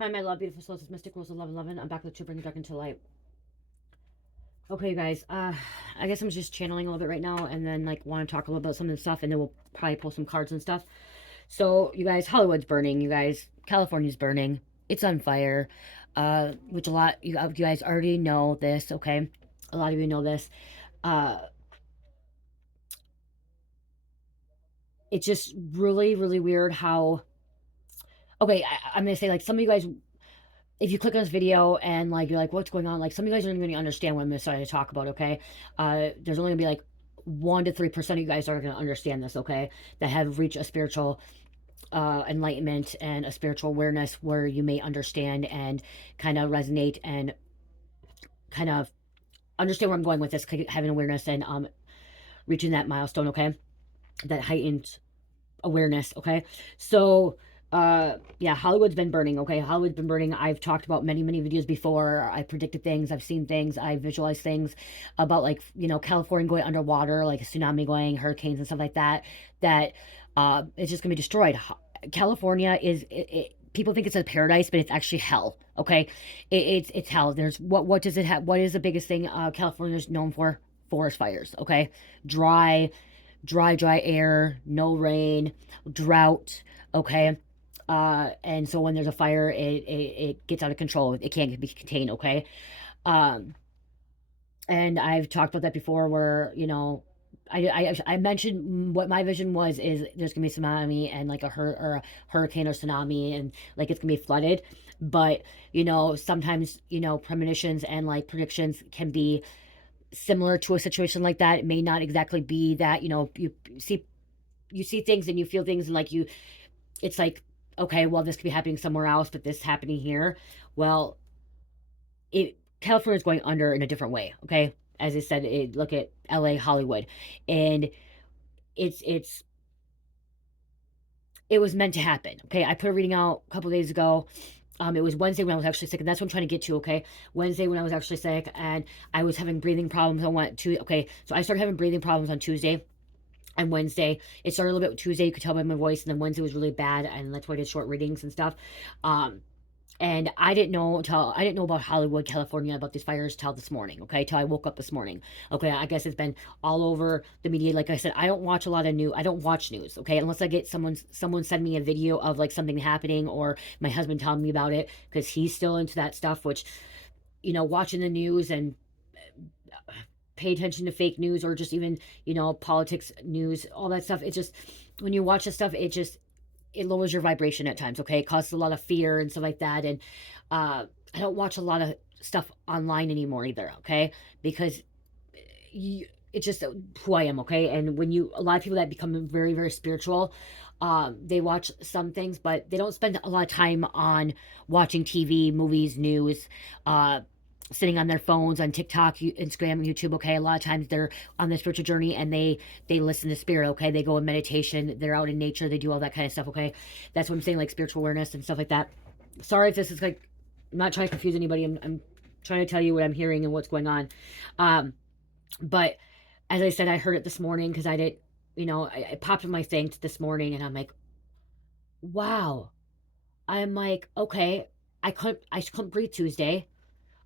Hi, my love, beautiful souls. It's Mystic Rose 1111. I'm back with to bring the dark into light. Okay, you guys. I guess I'm just channeling a little bit right now, and then like want to talk a little about some of the stuff, and then we'll probably pull some cards and stuff. So, you guys, Hollywood's burning. You guys, California's burning. It's on fire. Which a lot you guys already know this. Okay, a lot of you know this. Uh, it's just really, really weird how. Okay, I'm gonna say like some of you guys, if you click on this video and like you're like, what's going on? Like some of you guys aren't going to understand what I'm deciding to talk about. Okay, there's only going to be like 1 to 3% of you guys are going to understand this. Okay, that have reached a spiritual enlightenment and a spiritual awareness where you may understand and kind of resonate and kind of understand where I'm going with this, having awareness and reaching that milestone. Okay, that heightened awareness. Okay, so yeah, Hollywood's been burning. Okay, Hollywood's been burning. I've talked about many videos before. I predicted things, I've seen things, I visualized things about, like, you know, California going underwater, like a tsunami going, hurricanes and stuff like that, that it's just gonna be destroyed. California is people think it's a paradise, but it's actually hell. Okay, it's hell. There's what does it have? What is the biggest thing California's known for? Forest fires. Okay, dry dry air, no rain, drought. Okay, and so when there's a fire, it gets out of control. It can't be contained. Okay, um, and I've talked about that before, where, you know, I mentioned what my vision was, is there's gonna be tsunami and like a hurricane or tsunami, and like it's gonna be flooded. But you know, sometimes, you know, premonitions and like predictions can be similar to a situation like that. It may not exactly be that. You know, see you see things and you feel things, and like you, it's like, okay, well, this could be happening somewhere else, but this is happening here. Well, it California is going under in a different way. Okay, as I said, look at LA, Hollywood, and it's it was meant to happen. Okay, I put a reading out a couple days ago. It was Wednesday when I was actually sick, and that's what I'm trying to get to. Okay, Wednesday when I was actually sick, and I was having breathing problems. I went to Okay, so I started having breathing problems on Tuesday and Wednesday. It started a little bit Tuesday, you could tell by my voice, and then Wednesday was really bad, and that's why I did short readings and stuff. Um, and I didn't know about Hollywood, California, about these fires till this morning. Okay, till I woke up this morning. Okay, I guess it's been all over the media. Like I said, I don't watch a lot of news. I don't watch news. Okay, unless I get someone send me a video of like something happening, or my husband telling me about it, because he's still into that stuff. Which, you know, watching the news and pay attention to fake news, or just even, you know, politics news, all that stuff. It just, when you watch this stuff, it lowers your vibration at times. Okay, it causes a lot of fear and stuff like that. And I don't watch a lot of stuff online anymore either. Okay, because it's just who I am. Okay, and when you a lot of people that become very spiritual, they watch some things, but they don't spend a lot of time on watching TV, movies, news, sitting on their phones on TikTok, Instagram, YouTube. Okay, a lot of times they're on the spiritual journey, and they listen to spirit. Okay, they go in meditation, they're out in nature, they do all that kind of stuff. Okay, that's what I'm saying, like spiritual awareness and stuff like that. Sorry if this is like, I'm not trying to confuse anybody. I'm trying to tell you what I'm hearing and what's going on. But as I said, I heard it this morning because I did, you know, I popped in my thing this morning, and I'm like, wow. I'm like, okay, I couldn't breathe Tuesday.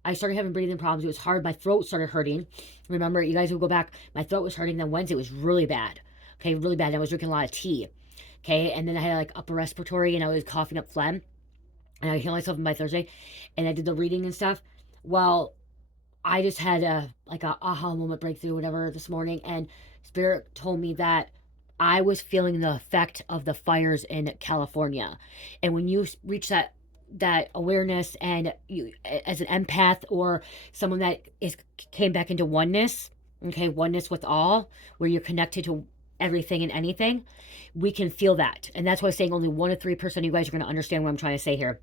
I started having breathing problems. It was hard. My throat started hurting. Remember, you guys will go back. My throat was hurting. Then Wednesday was really bad. Okay, really bad. I was drinking a lot of tea. Okay, and then I had like upper respiratory, and I was coughing up phlegm. And I healed myself by Thursday, and I did the reading and stuff. Well, I just had a aha moment breakthrough, whatever, this morning, and Spirit told me that I was feeling the effect of the fires in California. And when you reach that awareness, and you, as an empath or someone that is came back into oneness, okay, oneness with all, where you're connected to everything and anything, we can feel that. And that's why I'm saying only 1 to 3% of you guys are going to understand what I'm trying to say here.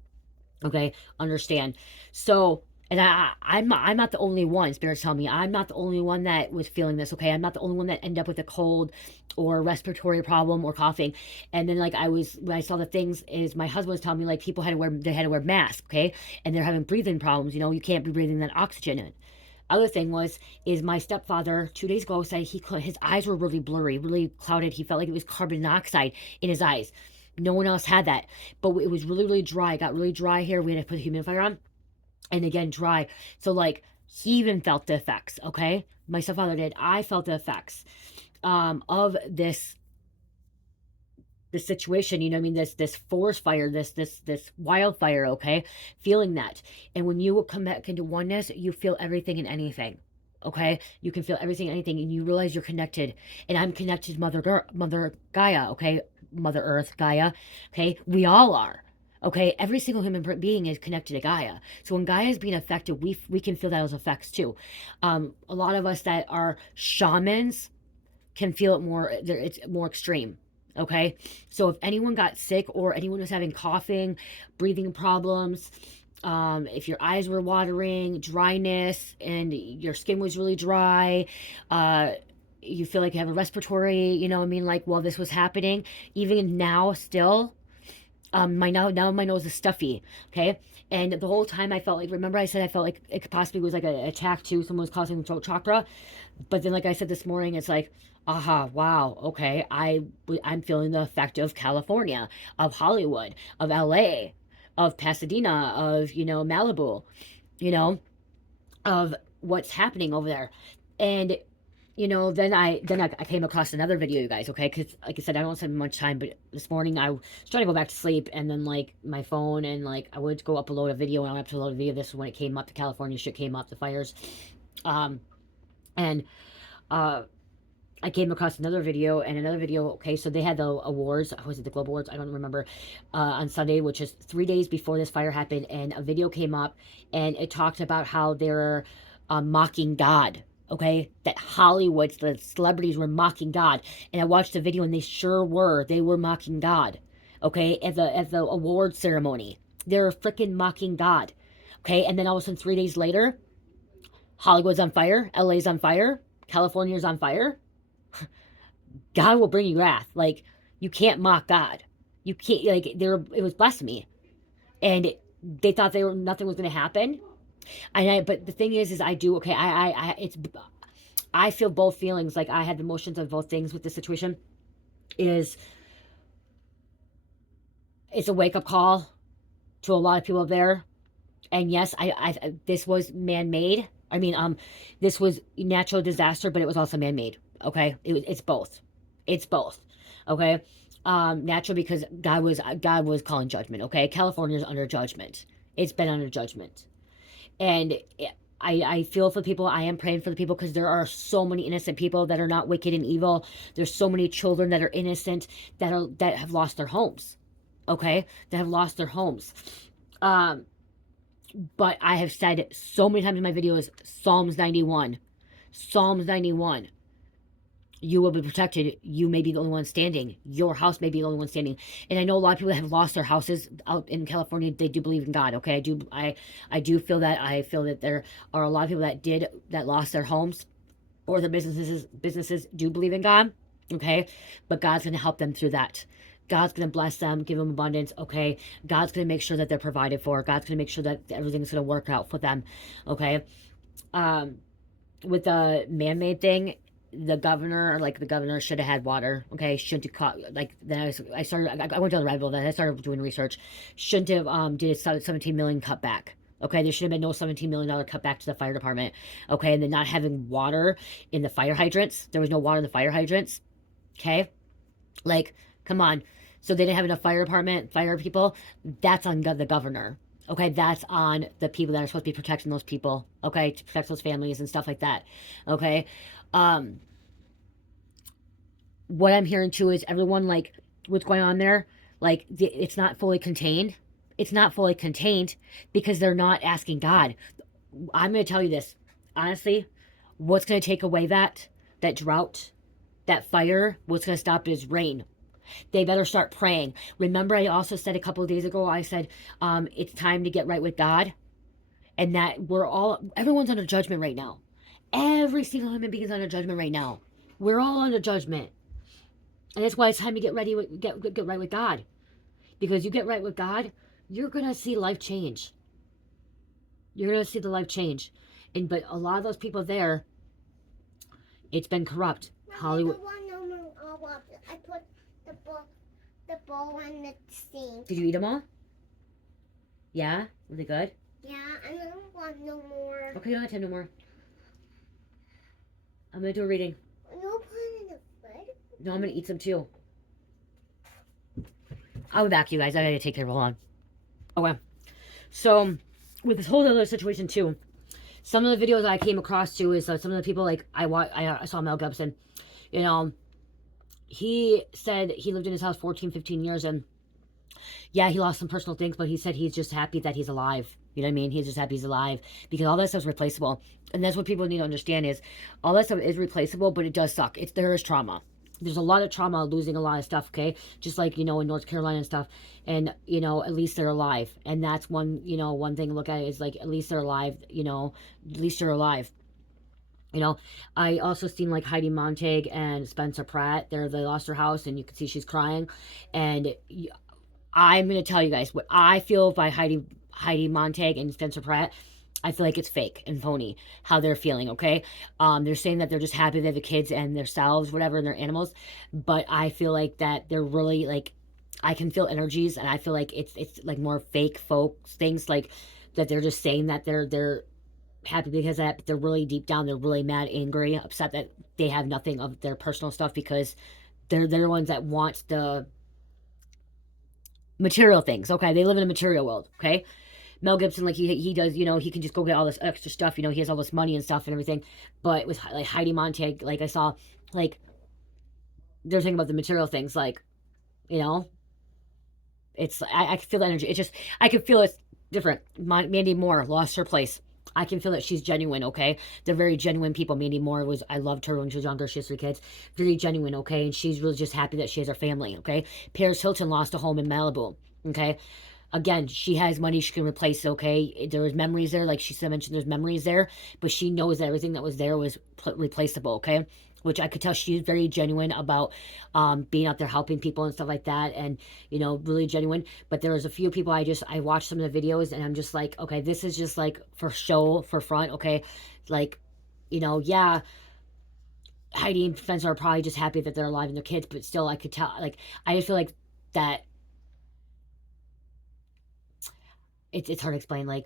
Okay, understand. So, and I'm not the only one. Spirits tell me I'm not the only one that was feeling this. Okay, I'm not the only one that ended up with a cold or respiratory problem or coughing. And then like when I saw the things, is my husband was telling me like people they had to wear masks. Okay, and they're having breathing problems. You know, you can't be breathing that oxygen in. Other thing is my stepfather 2 days ago said his eyes were really blurry, really clouded. He felt like it was carbon monoxide in his eyes. No one else had that. But it was really, really dry. It got really dry here. We had to put the humidifier on. And again, dry. So, like, he even felt the effects, okay? My stepfather did. I felt the effects of this situation, you know what I mean, this forest fire, this wildfire, okay? Feeling that. And when you come back into oneness, you feel everything and anything. Okay, you can feel everything, anything, and you realize you're connected. And I'm connected to Mother Gaia, okay, Mother Earth, Gaia, okay. We all are, okay. Every single human being is connected to Gaia. So when Gaia is being affected, we can feel those effects too. A lot of us that are shamans can feel it more. It's more extreme. Okay, so if anyone got sick or anyone was having coughing, breathing problems, if your eyes were watering, dryness, and your skin was really dry, you feel like you have a respiratory, you know what I mean, like while this was happening, even now still, now my nose is stuffy, okay? And the whole time I felt like, remember I said I felt like it possibly was like an attack too, someone was causing the throat chakra, but then like I said this morning, it's like, aha, wow, okay, I'm feeling the effect of California, of Hollywood, of LA, of Pasadena, of, you know, Malibu, you know, of what's happening over there. And you know, then I came across another video, you guys, okay? Because like I said, I don't spend much time, but this morning I was trying to go back to sleep, and then like my phone, and like I went to go upload a video, and I went to upload a video. This is when it came up, the California shit came up, the fires, and I came across another video and another video. Okay, so they had the awards. Was it the Global Awards? I don't remember. On Sunday, which is 3 days before this fire happened, and a video came up, and it talked about how they're mocking God. Okay, that Hollywood, the celebrities were mocking God, and I watched the video, and they sure were. They were mocking God. Okay, at the award ceremony, they were freaking mocking God. Okay, and then all of a sudden, 3 days later, Hollywood's on fire, LA's on fire, California's on fire. God will bring you wrath. Like, you can't mock God. You can't, like, it was blasphemy. And they thought nothing was going to happen. But the thing is I do, okay, I feel both feelings. Like, I had the emotions of both things with this situation. It's a wake-up call to a lot of people there. And yes, this was man-made. I mean, this was natural disaster, but it was also man-made. Okay, it's both. It's both. Okay, natural because God was calling judgment. Okay, California's under judgment. It's been under judgment, and I feel for people. I am praying for the people because there are so many innocent people that are not wicked and evil. There's so many children that are innocent that have lost their homes. Okay, that have lost their homes. But I have said so many times in my videos, Psalms 91. Psalms 91. You will be protected. You may be the only one standing. Your house may be the only one standing. And I know a lot of people that have lost their houses out in California. They do believe in God. Okay, I do feel that. I feel that there are a lot of people that lost their homes or their businesses do believe in God. Okay, but God's going to help them through that. God's going to bless them, give them abundance, okay? God's going to make sure that they're provided for. God's going to make sure that everything's going to work out for them, okay? With the man-made thing, the governor should have had water, okay? Shouldn't have caught, like, then I went down the rabbit hole, then I started doing research. Shouldn't have did a 17 million cut back. Okay, there should have been no $17 million cut back to the fire department. Okay, and then not having water in the fire hydrants. There was no water in the fire hydrants. Okay? Like, come on. So they didn't have enough fire department, fire people. That's on the governor. Okay, that's on the people that are supposed to be protecting those people. Okay, to protect those families and stuff like that. Okay, what I'm hearing too is everyone, like, what's going on there, like, it's not fully contained. It's not fully contained because they're not asking God. I'm going to tell you this honestly. What's going to take away that drought, that fire? What's going to stop it is rain. They better start praying. Remember, I also said a couple of days ago, I said, it's time to get right with God. And that everyone's under judgment right now. Every single human being is under judgment right now. We're all under judgment. And that's why it's time to get right with God. Because you get right with God, you're going to see life change. You're going to see the life change. But a lot of those people there, it's been corrupt. Hollywood. I put the bowl and the sink. Did you eat them all? Yeah? Were they good? Yeah, I don't want no more. Okay, you don't have to have no more. I'm gonna do a reading. You put it in the fridge? No, I'm gonna eat some too. I'll be back, you guys. I gotta take care of it. Hold on. Okay. So, with this whole other situation too, some of the videos I came across too is some of the people like I saw Mel Gibson. You know, he said he lived in his house 14, 15 years and yeah, he lost some personal things, but he said he's just happy that he's alive. You know what I mean? He's just happy he's alive because all that stuff's replaceable. And that's what people need to understand is all that stuff is replaceable, but it does suck. There is trauma. There's a lot of trauma losing a lot of stuff, okay? Just like, you know, in North Carolina and stuff. And, you know, at least they're alive. And that's one, you know, one thing to look at is like, at least they're alive, you know, at least you're alive. You know, I also seen like Heidi Montag and Spencer Pratt. They lost their house and you can see she's crying. And I'm going to tell you guys what I feel by Heidi Montag and Spencer Pratt. I feel like it's fake and phony how they're feeling, okay? They're saying that they're just happy they have the kids and themselves, whatever, and their animals. But I feel like that they're really like, I can feel energies and I feel like it's like more fake folks things like that they're just saying that they're happy because of that, but they're really deep down, they're really mad, angry, upset that they have nothing of their personal stuff because they're the ones that want the material things, okay? They live in a material world, okay? Mel Gibson, like he does, you know, he can just go get all this extra stuff, you know, he has all this money and stuff and everything. But with like Heidi Montag, like I saw, like they're talking about the material things, like, you know, it's I can feel the energy. It's just I can feel it's different. Mandy Moore lost her place. I can feel that she's genuine, okay? They're very genuine people. Mandy Moore I loved her when she was younger. She has 3 kids. Very genuine, okay? And she's really just happy that she has her family, okay? Paris Hilton lost a home in Malibu, okay? Again, she has money she can replace, okay? There was memories there, like she mentioned, there's memories there, but she knows that everything that was there was replaceable, okay? Which I could tell she's very genuine about being out there helping people and stuff like that, and, you know, really genuine. But there was a few people I watched some of the videos, and I'm just like, okay, this is just like for show, for front, okay? Like, you know, yeah, Heidi and Spencer are probably just happy that they're alive and their kids, but still, I could tell, like, I just feel like that it's hard to explain. Like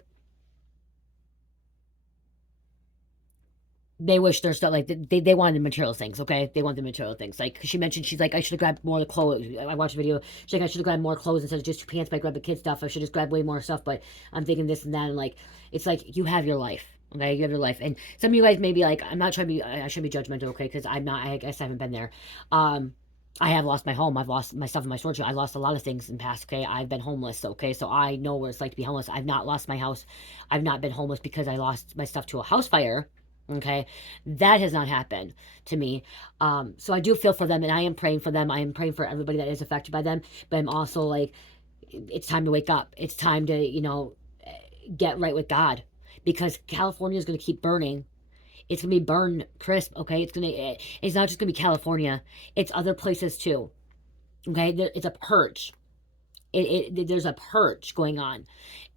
they wish their stuff like they wanted the material things. Okay, they want the material things. Like she mentioned, she's like, I should have grabbed more of the clothes. I watched a video. She's like, I should have grabbed more clothes instead of just 2 pants. But I grabbed the kid stuff. I should just grab way more stuff. But I'm thinking this and that, and like it's like you have your life. Okay, you have your life, and some of you guys may be like, I'm not trying to be. I shouldn't be judgmental, okay? Because I'm not. I guess I haven't been there. I have lost my home. I've lost my stuff in my storage. I lost a lot of things in the past, okay? I've been homeless, okay? So I know what it's like to be homeless. I've not lost my house. I've not been homeless because I lost my stuff to a house fire, okay? That has not happened to me. So I do feel for them, and I am praying for them. I am praying for everybody that is affected by them. But I'm also like, it's time to wake up. It's time to, you know, get right with God. Because California is going to keep burning. It's going to be burned crisp, okay? It's not just going to be California. It's other places too, okay? It's a purge. There's a purge going on.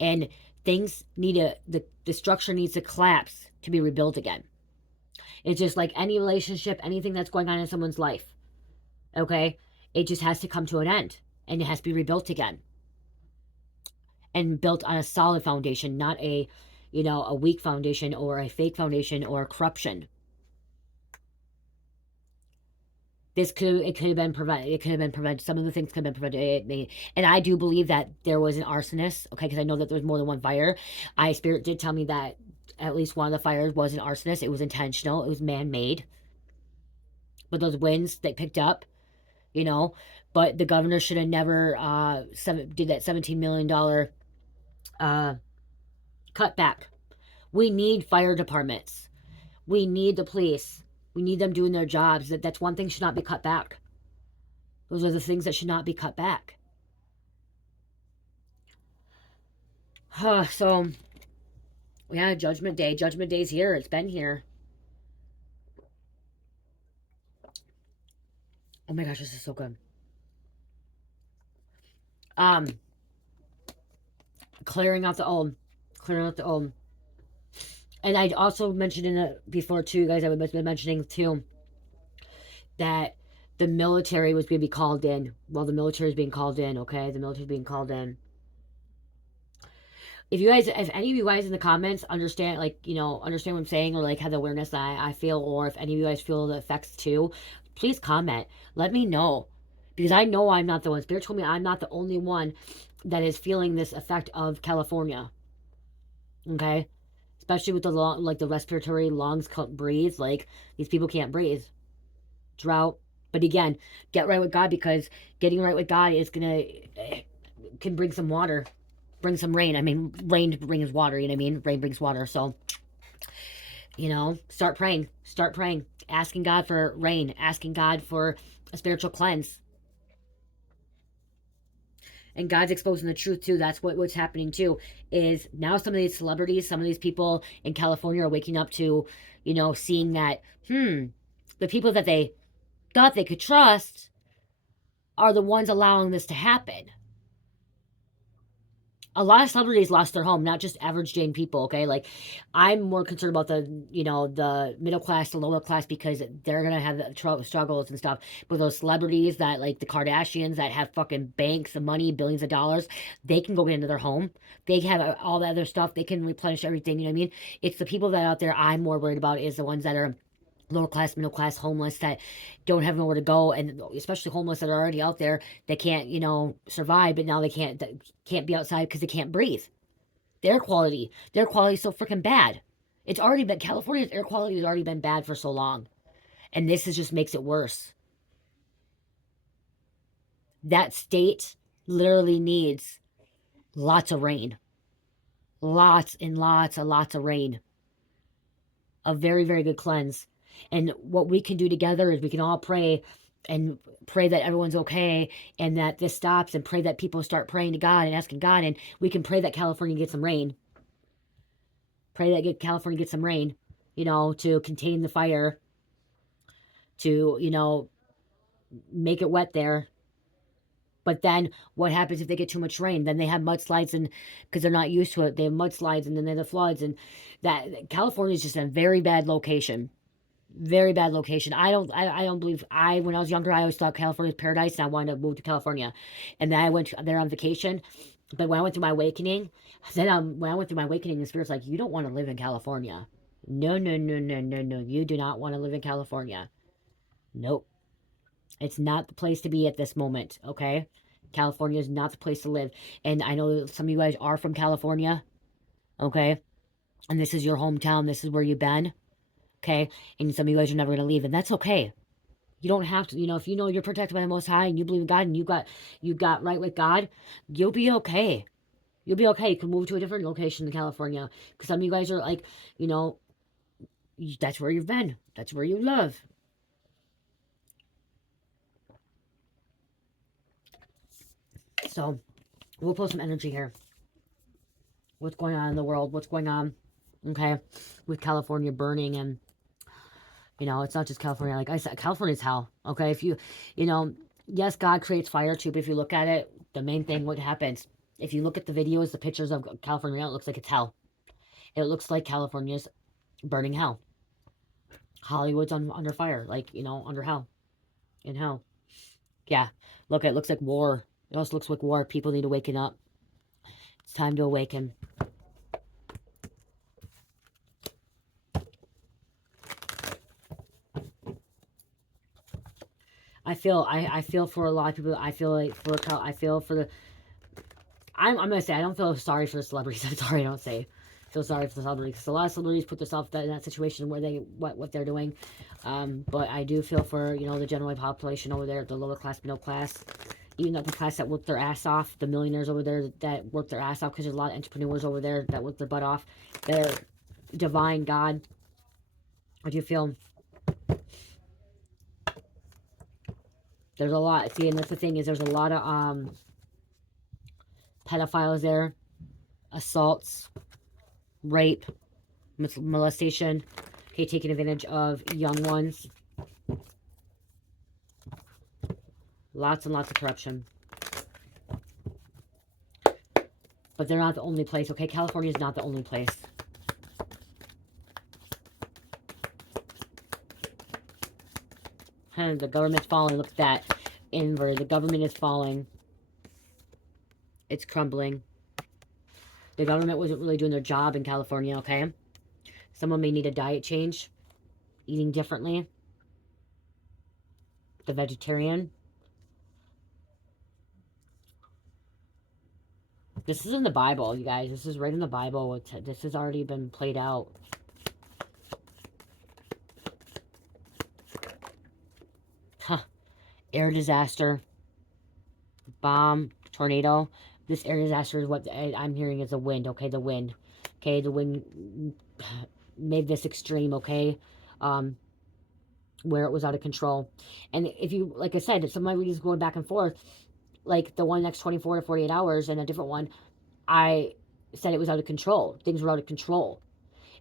And things the structure needs to collapse to be rebuilt again. It's just like any relationship, anything that's going on in someone's life, okay? It just has to come to an end. And it has to be rebuilt again. And built on a solid foundation, not a, you know, a weak foundation or a fake foundation or corruption. It could have been prevented. It could have been prevented. Some of the things could have been prevented. And I do believe that there was an arsonist, okay, because I know that there was more than one fire. Spirit did tell me that at least one of the fires was an arsonist. It was intentional. It was man-made. But those winds they picked up, you know, but the governor should have never did that $17 million cutback. We need fire departments. We need the police. We need them doing their jobs. That's one thing should not be cut back. Those are the things that should not be cut back. So, yeah, Judgment Day. Judgment Day's here. It's been here. Oh my gosh, this is so good. Clearing out the old. Clearing out the old. And I also mentioned in it before too, guys, I was mentioning too, that the military was going to be called in. Well, the military is being called in, okay? The military is being called in. If any of you guys in the comments understand, like, understand what I'm saying, or like have the awareness that I feel, or if any of you guys feel the effects too, please comment. Let me know. Because I know I'm not the one. Spirit told me I'm not the only one that is feeling this effect of California. Okay? Especially with the respiratory lungs can't breathe. Like, these people can't breathe. Drought. But again, get right with God, because getting right with God is can bring some water, bring some rain. I mean, rain brings water, you know what I mean? Rain brings water. So, start praying. Start praying. Asking God for rain. Asking God for a spiritual cleanse. And God's exposing the truth too. That's what's happening too. Is now some of these celebrities, some of these people in California are waking up to, seeing that, the people that they thought they could trust are the ones allowing this to happen. A lot of celebrities lost their home, not just average Jane people, okay? Like, I'm more concerned about the middle class, the lower class, because they're gonna have struggles and stuff. But those celebrities that, like the Kardashians, that have fucking banks of money, billions of dollars, they can go into their home. They have all that other stuff. They can replenish everything, you know what I mean? It's the people that out there I'm more worried about, is the ones that are lower class, middle class, homeless, that don't have nowhere to go, and especially homeless that are already out there, that can't, survive, but now they can't be outside because they can't breathe. Their quality is so freaking bad. It's already been, California's air quality has already been bad for so long, and this just makes it worse. That state literally needs lots of rain, lots and lots and lots of rain, a very, very good cleanse. And what we can do together is we can all pray, and pray that everyone's okay, and that this stops, and pray that people start praying to God and asking God, and we can pray that California gets some rain. Pray that California gets some rain, to contain the fire, to, make it wet there. But then what happens if they get too much rain? Then they have mudslides, and because they're not used to it, they have mudslides, and then they have the floods, and that California is just a very bad location. Very bad location. I don't believe, when I was younger, I always thought California was paradise, and I wanted to move to California. And then I went there on vacation. But when I went through my awakening, the Spirit's like, you don't want to live in California. No, no, no, no, no, no. You do not want to live in California. Nope. It's not the place to be at this moment, okay? California is not the place to live. And I know some of you guys are from California, okay? And this is your hometown. This is where you've been. Okay, and some of you guys are never going to leave, and that's okay. You don't have to, if you know you're protected by the Most High, and you believe in God, and you got right with God, you'll be okay. You'll be okay. You can move to a different location in California, because some of you guys are like, that's where you've been. That's where you live. So, we'll put some energy here. What's going on in the world? What's going on, okay, with California burning, and it's not just California. Like I said, California's hell. Okay, if yes, God creates fire too, but if you look at it, the main thing, what happens, if you look at the videos, the pictures of California, it looks like it's hell. It looks like California's burning hell. Hollywood's under fire, like, under hell. In hell. Yeah, look, it looks like war. It also looks like war. People need to waken up. It's time to awaken. I feel for a lot of people. I feel like for the. I'm gonna say I don't feel sorry for the celebrities. I'm sorry, I don't feel sorry for the celebrities, because a lot of celebrities put themselves in that situation where they what they're doing. But I do feel for the general population over there, the lower class, middle class, even the class that work their ass off, the millionaires over there that work their ass off, because there's a lot of entrepreneurs over there that work their butt off. They're divine God. How do you feel? There's a lot. See, and that's the thing, is there's a lot of pedophiles there, assaults, rape, molestation, okay, taking advantage of young ones. Lots and lots of corruption. But they're not the only place, okay? California is not the only place. California. The government's falling. Look at that. Inverted. The government is falling. It's crumbling. The government wasn't really doing their job in California, okay? Someone may need a diet change, eating differently. The vegetarian. This is in the Bible, you guys. This is right in the Bible. This has already been played out. Huh. Air disaster. Bomb. Tornado. This air disaster is what I'm hearing is the wind, okay? The wind. Okay, the wind made this extreme, okay? Where it was out of control. And if you, like I said, if some of my readings going back and forth, like the one next 24 to 48 hours and a different one, I said it was out of control. Things were out of control.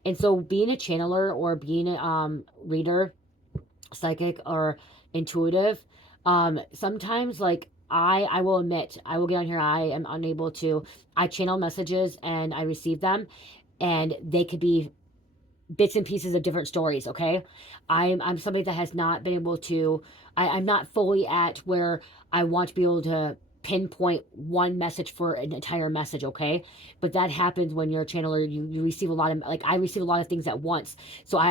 And so being a channeler or being a reader, psychic or intuitive, sometimes like I will admit, I will get on here, I am unable to, I channel messages and I receive them and they could be bits and pieces of different stories, okay? I'm somebody that has not been able to, I'm not fully at where I want to be able to pinpoint one message for an entire message, okay? But that happens when you're a channeler. You receive a lot of, like, I receive a lot of things at once. So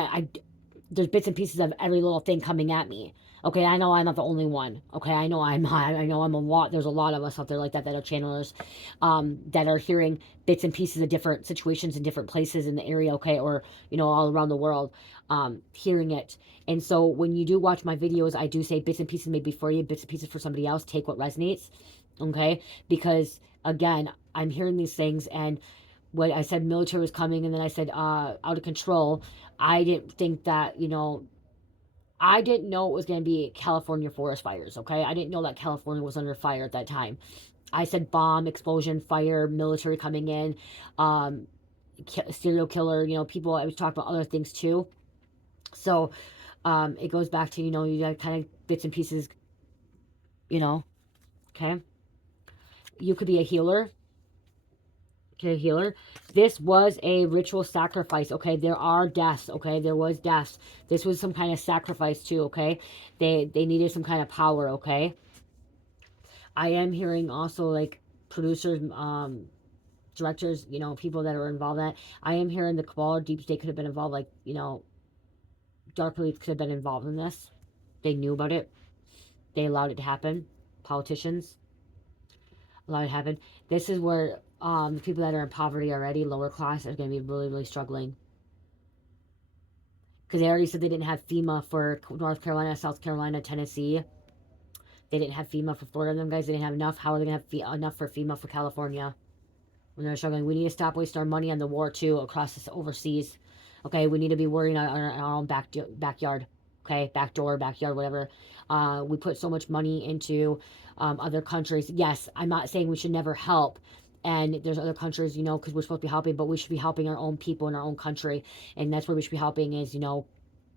there's bits and pieces of every little thing coming at me. Okay, I know I'm not the only one. Okay, I know I'm not. I know I'm a lot. There's a lot of us out there like that are channelers, that are hearing bits and pieces of different situations in different places in the area. Okay, or all around the world, hearing it. And so when you do watch my videos, I do say bits and pieces maybe for you, bits and pieces for somebody else. Take what resonates. Okay, because again, I'm hearing these things and what I said military was coming and then I said out of control. I didn't think that, I didn't know it was going to be California forest fires, okay? I didn't know that California was under fire at that time. I said bomb, explosion, fire, military coming in, um, serial killer, people. I was talking about other things too. So it goes back to, you got kind of bits and pieces, okay? You could be a healer. Okay, healer. This was a ritual sacrifice. Okay, there are deaths. Okay, there was deaths. This was some kind of sacrifice too. Okay, they needed some kind of power. Okay, I am hearing also like producers, directors, people that are involved in that. I am hearing the cabal or deep state could have been involved. Like dark beliefs could have been involved in this. They knew about it. They allowed it to happen. Politicians allowed it to happen. This is where the people that are in poverty already, lower class, are going to be really, really struggling. Because they already said they didn't have FEMA for North Carolina, South Carolina, Tennessee. They didn't have FEMA for Florida. Them guys, they didn't have enough. How are they going to have enough for FEMA for California? When they're struggling, we need to stop wasting our money on the war too across this overseas. Okay, we need to be worrying on our own backyard. Okay, back door, backyard, whatever. We put so much money into other countries. Yes, I'm not saying we should never help. And there's other countries, because we're supposed to be helping, but we should be helping our own people in our own country. And that's where we should be helping is,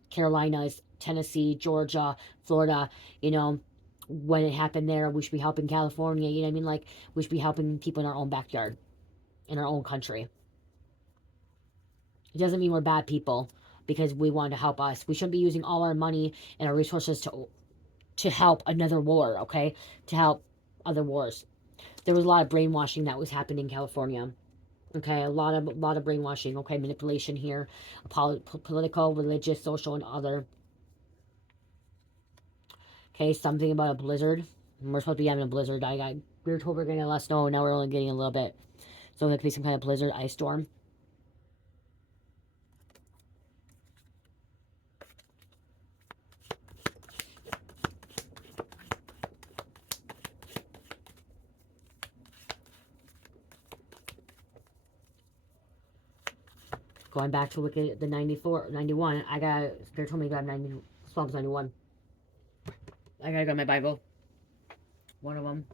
Carolinas, Tennessee, Georgia, Florida, when it happened there, we should be helping California, you know what I mean? Like, we should be helping people in our own backyard, in our own country. It doesn't mean we're bad people because we want to help us. We shouldn't be using all our money and our resources to help another war, okay? To help other wars. There was a lot of brainwashing that was happening in California. Okay, a lot of brainwashing, okay, manipulation here, political, religious, social, and other. Okay, something about a blizzard. We're supposed to be having a blizzard. We were told we are getting less snow, now we're only getting a little bit. So there could be some kind of blizzard, ice storm. Going back to Wicked, the 94, 91, Spirit told me to grab 90, Psalms 91. I gotta go to my Bible. One of them.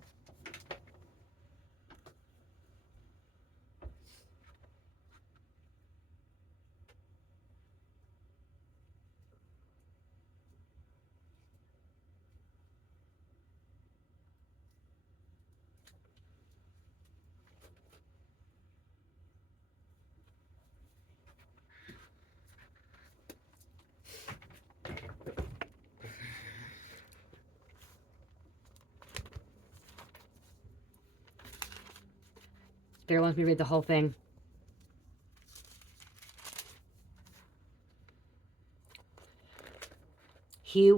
Spirit wants me to read the whole thing. He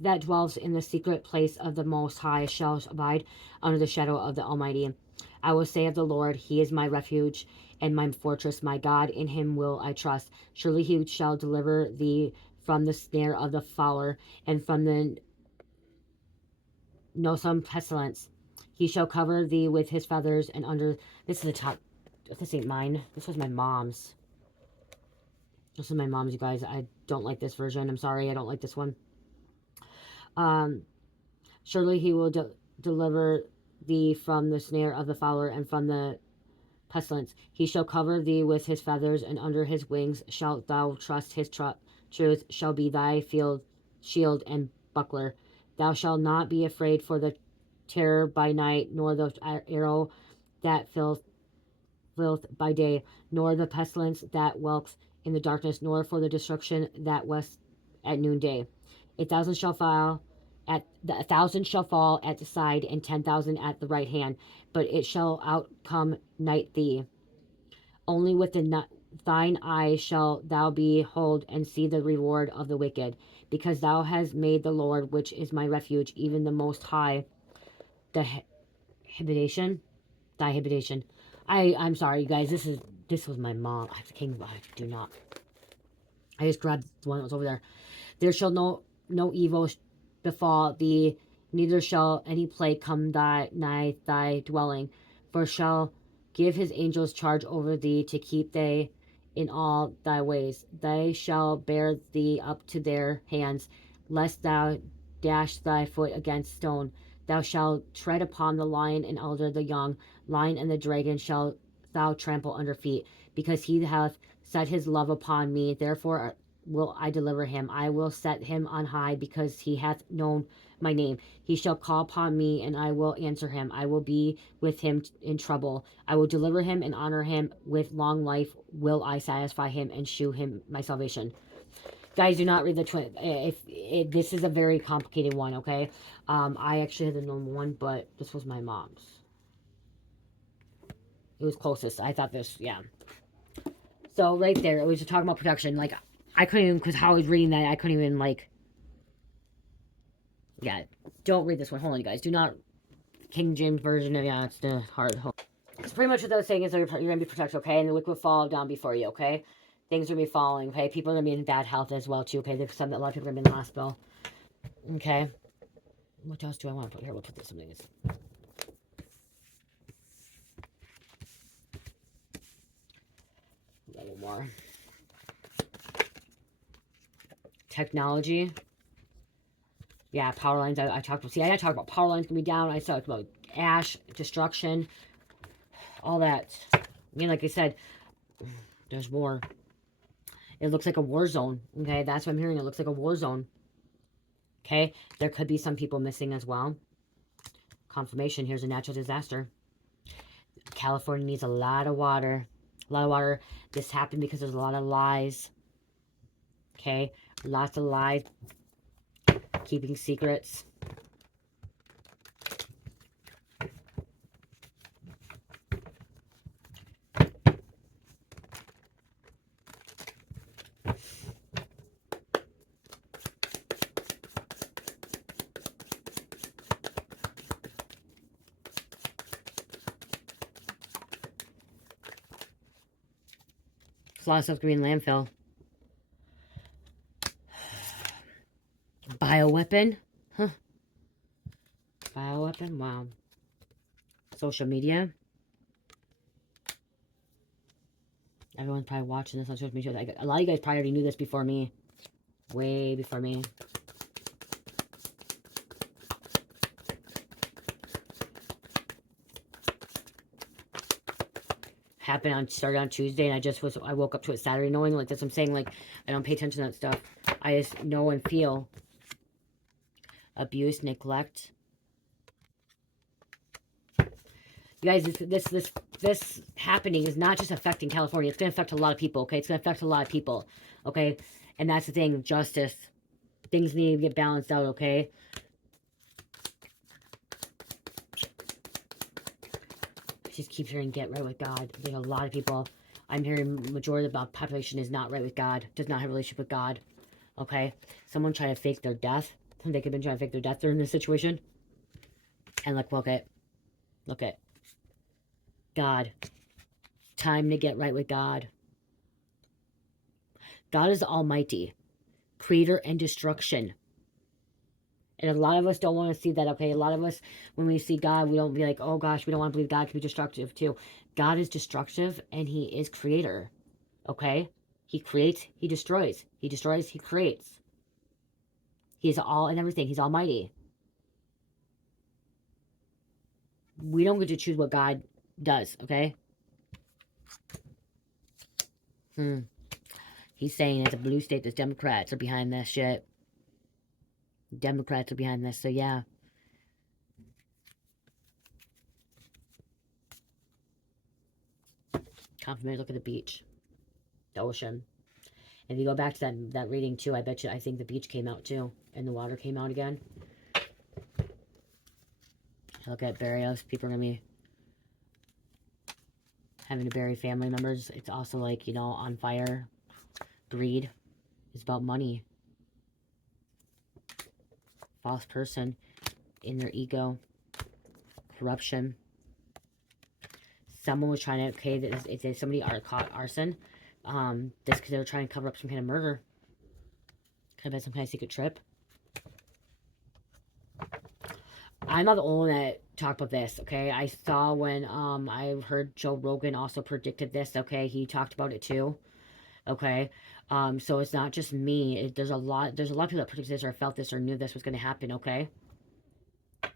that dwells in the secret place of the Most High shall abide under the shadow of the Almighty. I will say of the Lord, He is my refuge and my fortress, my God, in Him will I trust. Surely He shall deliver thee from the snare of the fowler and from the noisome pestilence. He shall cover thee with His feathers, and under... This is the top... This ain't mine. This was my mom's. This is my mom's, you guys. I don't like this version. I'm sorry, I don't like this one. Surely He will deliver thee from the snare of the fowler and from the pestilence. He shall cover thee with His feathers, and under His wings shalt thou trust. His truth shall be thy shield and buckler. Thou shalt not be afraid for the terror by night, nor the arrow that filleth by day, nor the pestilence that walks in the darkness, nor for the destruction that was at noonday. A thousand shall fall at the side, and 10,000 at the right hand, but it shall outcome night thee. Only with thine eyes shall thou behold and see the reward of the wicked, because thou hast made the Lord, which is my refuge, even the Most High, thy habitation. I'm sorry, you guys. This was my mom. I do not. I just grabbed the one that was over there. There shall no evil befall thee, neither shall any plague come nigh thy dwelling. For shall give His angels charge over thee to keep thee in all thy ways. They shall bear thee up to their hands, lest thou dash thy foot against stone. Thou shalt tread upon the lion and elder, the young lion and the dragon shall thou trample under feet. Because He hath set His love upon me, therefore will I deliver him. I will set him on high, because he hath known my name. He shall call upon me, and I will answer him. I will be with him in trouble. I will deliver him and honor him. With long life will I satisfy him and shew him my salvation. Guys, do not read the twin. This is a very complicated one, okay? I actually had the normal one, but this was my mom's. It was closest. I thought this, yeah. So right there, it was just talking about production. Like, I couldn't even, because how I was reading that, I couldn't even, like, yeah, don't read this one. Hold on, you guys. Do not, King James Version of, yeah, it's the hard. It's pretty much what I was saying is you're going to be protected, okay? And the wicked will fall down before you, okay? Things are going to be falling, okay? People are going to be in bad health as well, too, okay? There's a lot of people are going to be in the hospital, okay? What else do I want to put here? We'll put this something. A little more. Technology. Yeah, power lines. I talked about. See, I talked about power lines gonna be down. I talked about ash, destruction, all that. I mean, like I said, there's more. It looks like a war zone. Okay, that's what I'm hearing. It looks like a war zone. Okay, there could be some people missing as well. Confirmation. Here's a natural disaster. California needs a lot of water. A lot of water. This happened because there's a lot of lies. Okay, lots of lies. Keeping secrets. There's a lot of stuff going to be in landfill. Bioweapon? Huh. Bioweapon? Wow. Social media. Everyone's probably watching this on social media. Like, a lot of you guys probably already knew this before me. Way before me. Started on Tuesday, and I woke up to it Saturday knowing, like, that's what I'm saying, like, I don't pay attention to that stuff. I just know and feel abuse, neglect. You guys, this happening is not just affecting California. It's going to affect a lot of people, okay? It's going to affect a lot of people, okay? And that's the thing, justice. Things need to get balanced out, okay? just keep hearing get right with God. I think a lot of people, I'm hearing majority of the population is not right with God, does not have a relationship with God. Okay? Someone trying to fake their death. They could have been trying to fake their death during this situation. And like, look at God. Time to get right with God. God is almighty, creator and destruction. And a lot of us don't want to see that, okay? A lot of us, when we see God, we don't be like, oh gosh, we don't want to believe God can be destructive too. God is destructive and he is creator, okay? He creates, he destroys. He destroys, he creates. He is all and everything. He's almighty. We don't get to choose what God does, okay? He's saying it's a blue state. The Democrats are behind this shit. Democrats are behind this, so yeah. Compliment, look at the beach. The ocean. And if you go back to that reading too, I bet you, I think the beach came out too. And the water came out again. Look at burials. People are going to be having to bury family members. It's also like, you know, on fire. Greed. It's about money. False person in their ego. Corruption. Someone was trying to, okay, if somebody caught arson, that's because they were trying to cover up some kind of murder. Could have been some kind of secret trip. I'm not the only one that talked about this, okay? I saw when, I heard Joe Rogan also predicted this, okay? He talked about it too, okay? So it's not just me. There's a lot of people that predicted this or felt this or knew this was going to happen, okay? It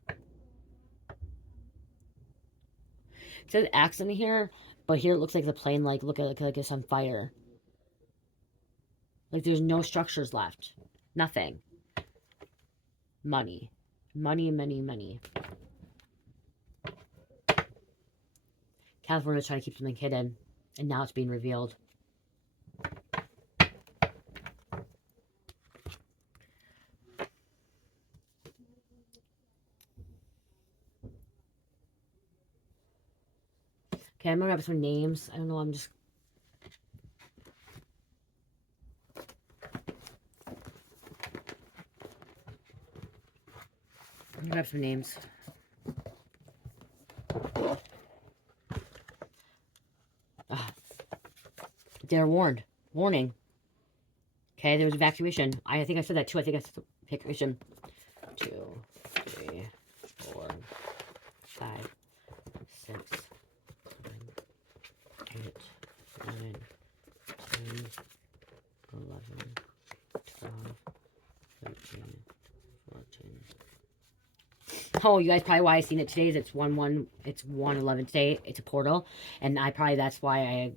says accident here, but here it looks like the plane, like, look at like it's on fire. Like, there's no structures left. Nothing. Money. Money, money, money. California's trying to keep something hidden, and now it's being revealed. Okay, I'm gonna grab some names. I don't know, I'm gonna grab some names. They're warned. Warning. Okay, there was evacuation. I think I said that too. I think I said evacuation. 2, 3, 4, 5, 6, 7, 8, 9, 10, 11, 12, 13, 14. Oh, you guys probably why I seen it today is it's 1/11 today. It's a portal. And that's why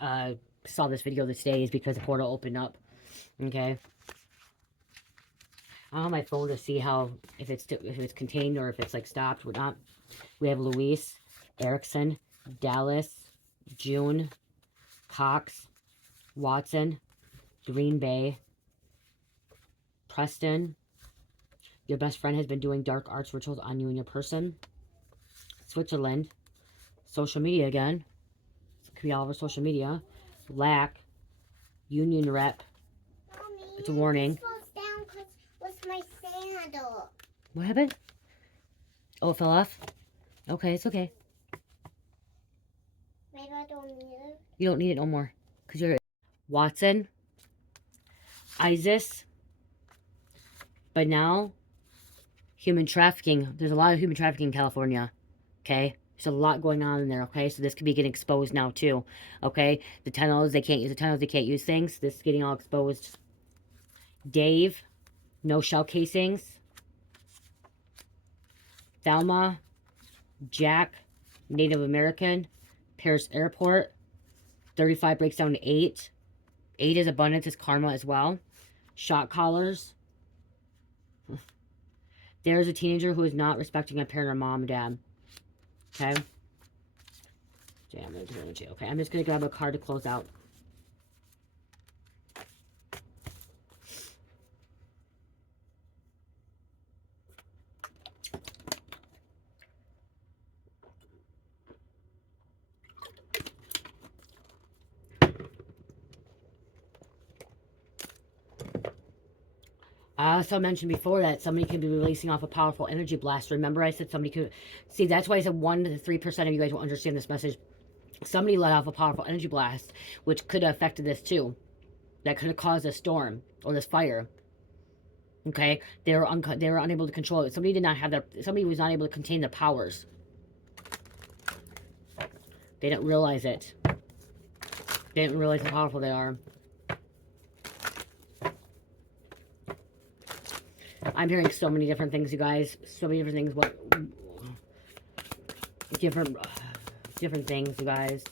I saw this video this day is because the portal opened up. Okay. I don't have my phone to see how if it's contained or if it's like stopped or not. We have Luis, Erickson, Dallas, June, Cox, Watson, Green Bay, Preston. Your best friend has been doing dark arts rituals on you and your person. Switzerland. Social media again. It could be all over social media. Lack. Union rep. Mommy, It's a warning. This falls down because with my sandal. What happened? Oh, it fell off? Okay, it's okay. Maybe I don't need it. You don't need it no more. Because you're Watson. Isis. But now, human trafficking. There's a lot of human trafficking in California. Okay? There's a lot going on in there, okay? So this could be getting exposed now, too. Okay? The tunnels, they can't use the tunnels. They can't use things. This is getting all exposed. Dave. No shell casings. Thelma. Jack. Native American. Paris Airport. 35 breaks down to 8. 8 is abundance, is karma as well. Shot callers. There's a teenager who is not respecting a parent or mom and dad. Okay? Okay, I'm just going to grab a card to close out. I also mentioned before that somebody could be releasing off a powerful energy blast. Remember I said somebody could... See, that's why I said 1 to 3% of you guys will understand this message. Somebody let off a powerful energy blast, which could have affected this too. That could have caused a storm or this fire. Okay? They were unable to control it. Somebody did not have their... Somebody was not able to contain their powers. They didn't realize it. They didn't realize how powerful they are. I'm hearing so many different things, you guys. So many different things. What different things, you guys.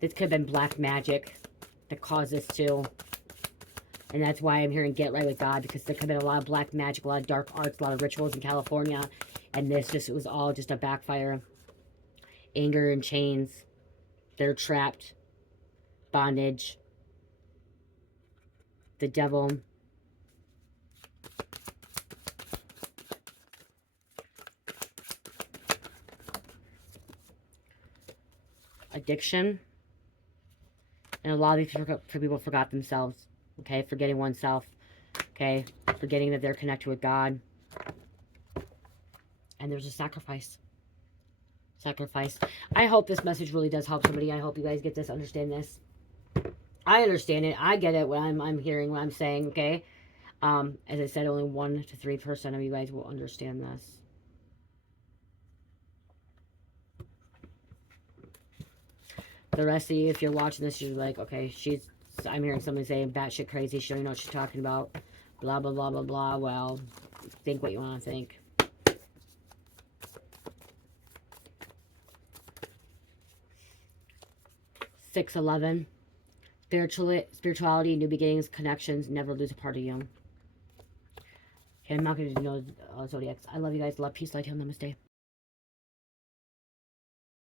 This could have been black magic that caused this too. And that's why I'm hearing get right with God, because there could have been a lot of black magic, a lot of dark arts, a lot of rituals in California. And this just, it was all just a backfire. Anger and chains. They're trapped. Bondage. The devil. Addiction. And a lot of these people forgot themselves. Okay, forgetting oneself. Okay, forgetting that they're connected with God. And there's a sacrifice. Sacrifice. I hope this message really does help somebody. I hope you guys get this, understand this. I understand it. I get it. What I'm hearing, what I'm saying. Okay. As I said, only 1 to 3% of you guys will understand this. The rest of you, if you're watching this, you're like, okay, I'm hearing somebody saying batshit crazy. She don't know what she's talking about. Blah, blah, blah, blah, blah. Well, think what you want to think. $611. Spirituality, new beginnings, connections, never lose a part of you. Okay, I'm not going to know Zodiacs. I love you guys. Love, peace, light, heal, namaste.